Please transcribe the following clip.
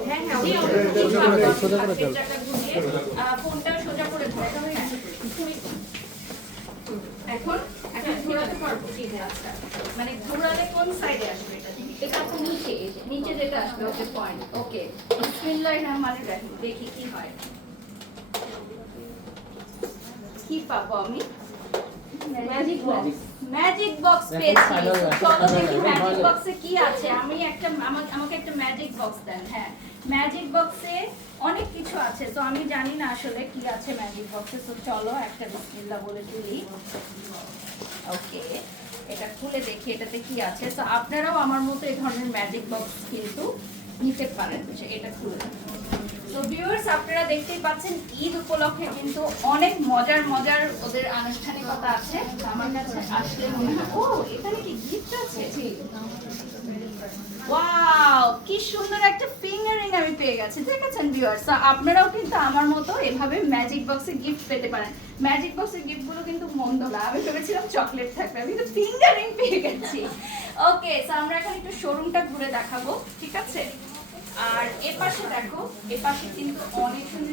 হ্যাঁ হ্যাঁ ফোনটা সোজা করে ধরে এখন এখন ঘোরাতে পারবো আচ্ছা মানে ঘোরালে কোন সাইডে আসবে এটা এটা তো নিচে নিচে যেটা আসবে ওকে পয়েন্ট ওকে বিসমিল্লাহির রহমানির রহিম দেখি কি হয় কি পাবো আমি ম্যাজিক বক্স পেয়েছি চলো দেখি ম্যাজিক বক্সে কি আছে আমি একটা আমাকে একটা ম্যাজিক বক্স দেন হ্যাঁ ম্যাজিক বক্সে অনেক কিছু আছে তো আমি জানি না আসলে কি আছে ম্যাজিক বক্সে তো চলো একটা বিসমিল্লাহ বলে তুলি ওকে এটা খুলে দেখি এটাতে কি আছে তো আপনারাও আমার মতো এই ধরনের ম্যাজিক বক্স কিন্তু নিতে পারেন এটা খুলে তো ভিউয়ার্স আপনারা দেখতেই পাচ্ছেন ঈদ উপলক্ষে কিন্তু অনেক মজার মজার ওদের আনুষ্ঠানিকতা আছে আমার কাছে আসলে মনে হয় ও এখানে কি গিফট আছে ওয়াও কি সুন্দর একটা ফিঙ্গার রিং আমি পেয়ে গেছি দেখেছেন ভিউয়ার্স আপনারাও কিন্তু আমার মতো এভাবে ম্যাজিক বক্সে গিফট পেতে পারেন ম্যাজিক বক্সের গিফটগুলো কিন্তু মন্দ না আমি ভেবেছিলাম চকলেট থাকবে আমি কিন্তু ফিঙ্গার রিং পেয়ে গেছি ওকে সো আমরা এখন একটু শোরুমটা ঘুরে দেখাবো ঠিক আছে আর এপাশে দেখো এপাশে কিন্তু অনেক সুন্দর